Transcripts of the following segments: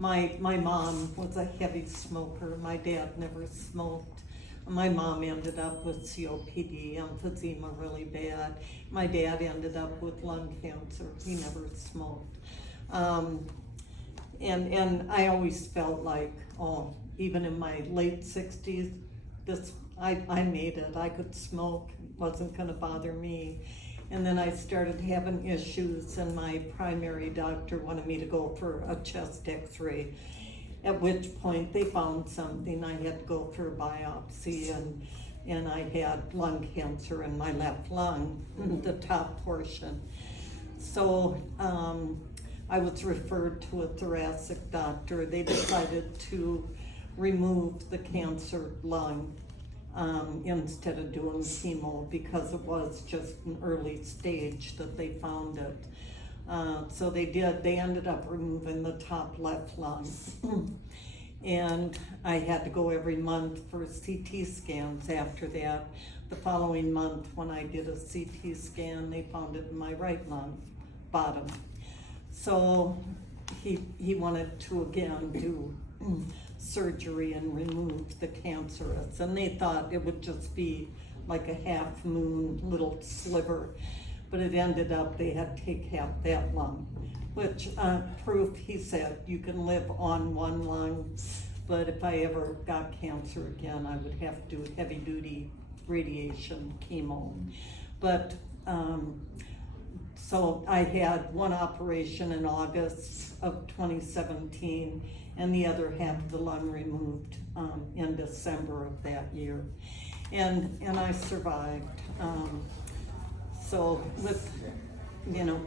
My mom was a heavy smoker. My dad never smoked. My mom ended up with COPD, emphysema really bad. My dad ended up with lung cancer. He never smoked. And I always felt like, oh, even in my late 60s, I made it. I could smoke. It wasn't going to bother me. And then I started having issues, and my primary doctor wanted me to go for a chest x-ray, at which point they found something. I had to go for a biopsy, and I had lung cancer in my left lung, the top portion. So I was referred to a thoracic doctor. They decided to remove the cancer lung instead of doing chemo, because it was just an early stage that they found it. So they ended up removing the top left lung. And I had to go every month for CT scans after that. The following month, when I did a CT scan, they found it in my right lung, bottom. So he wanted to again do surgery and remove the cancerous, and they thought it would just be like a half moon little sliver, but it ended up they had to take half that lung, which proof, he said, you can live on one lung, but if I ever got cancer again, I would have to do heavy duty radiation chemo. But so I had one operation in August of 2017, and the other half of the lung removed in December of that year. And I survived. So with,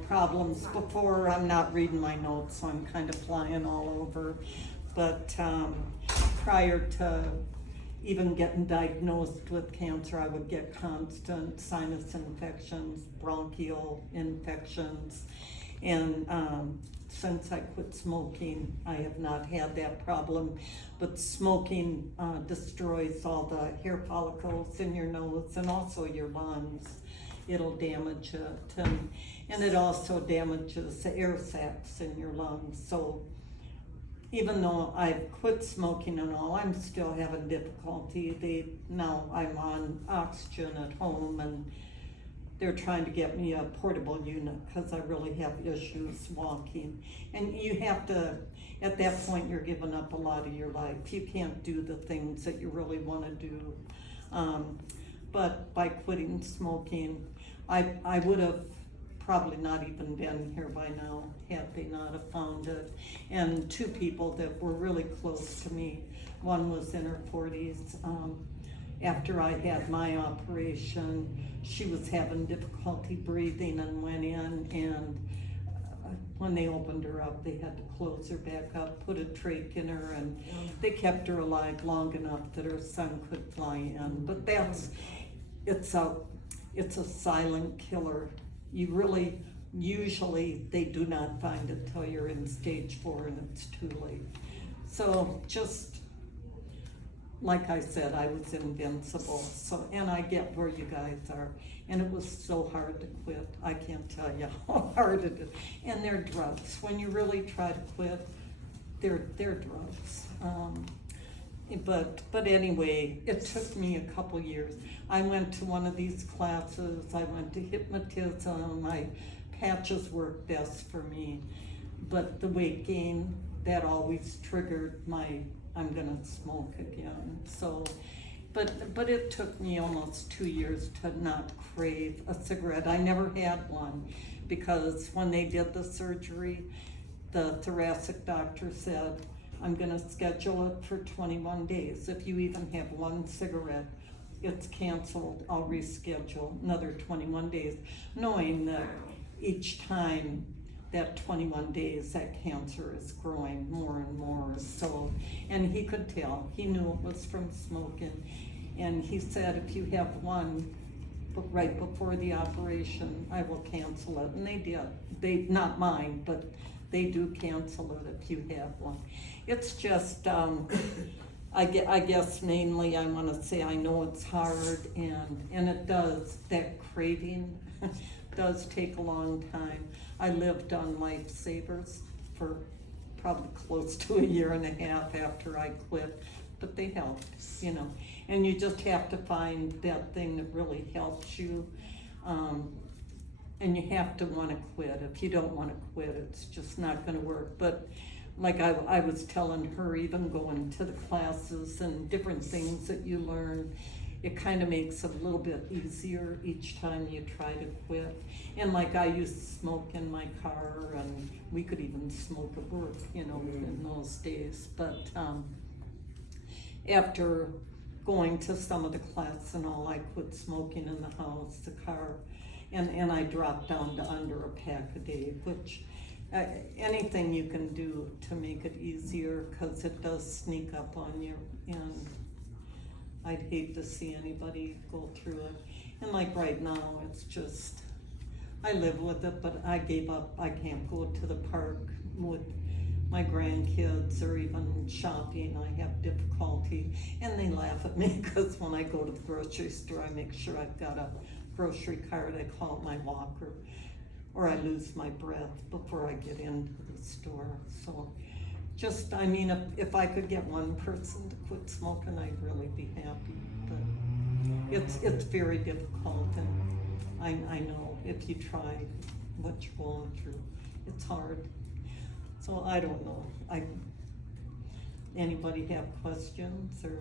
problems before, I'm not reading my notes, so I'm kind of flying all over. But prior to even getting diagnosed with cancer, I would get constant sinus infections, bronchial infections, and since I quit smoking, I have not had that problem. But smoking destroys all the hair follicles in your nose and also your lungs. It'll damage it, and it also damages the air sacs in your lungs. So even though I've quit smoking and all, I'm still having difficulty. Now I'm on oxygen at home, and they're trying to get me a portable unit because I really have issues walking. And you have to, at that point, you're giving up a lot of your life. You can't do the things that you really want to do. But by quitting smoking, I would have probably not even been here by now had they not have found it. And two people that were really close to me, one was in her 40s. After I had my operation, she was having difficulty breathing and went in, and when they opened her up, they had to close her back up, put a trach in her, and they kept her alive long enough that her son could fly in. But it's a silent killer. You really, usually they do not find it till you're in stage 4 and it's too late. So just, like I said, I was invincible. So, and I get where you guys are. And it was so hard to quit. I can't tell you how hard it is. And they're drugs. When you really try to quit, they're drugs. But anyway, it took me a couple years. I went to one of these classes. I went to hypnotism. Patches worked best for me. But the weight gain, that always triggered I'm gonna smoke again. So, but it took me almost 2 years to not crave a cigarette. I never had one, because when they did the surgery, the thoracic doctor said, I'm gonna schedule it for 21 days. If you even have one cigarette, it's canceled. I'll reschedule another 21 days, knowing that each time that 21 days, that cancer is growing more and more. So, and he could tell, he knew it was from smoking. And he said, if you have one right before the operation, I will cancel it. And they did. Not mine, but they do cancel it if you have one. It's just, I guess mainly I want to say I know it's hard, and it does, that craving does take a long time. I lived on lifesavers for probably close to a year and a half after I quit, but they help, you know. And you just have to find that thing that really helps you. And you have to want to quit. If you don't want to quit, it's just not going to work. But like I was telling her, even going to the classes and different things that you learn, it kind of makes it a little bit easier each time you try to quit. And like I used to smoke in my car, and we could even smoke at work, you know, in those days. But after going to some of the classes and all, I quit smoking in the house, the car, and I dropped down to under a pack a day, which anything you can do to make it easier, because it does sneak up on you, and I'd hate to see anybody go through it. And like right now, it's just, I live with it, but I gave up. I can't go to the park with my grandkids or even shopping. I have difficulty, and they laugh at me because when I go to the grocery store, I make sure I've got a grocery cart. I call it my walker, or I lose my breath before I get into the store. So just, I mean, if I could get one person to quit smoking, I'd really be happy. But it's very difficult, and I know if you try what you're going through, it's hard. So I don't know. Anybody have questions or?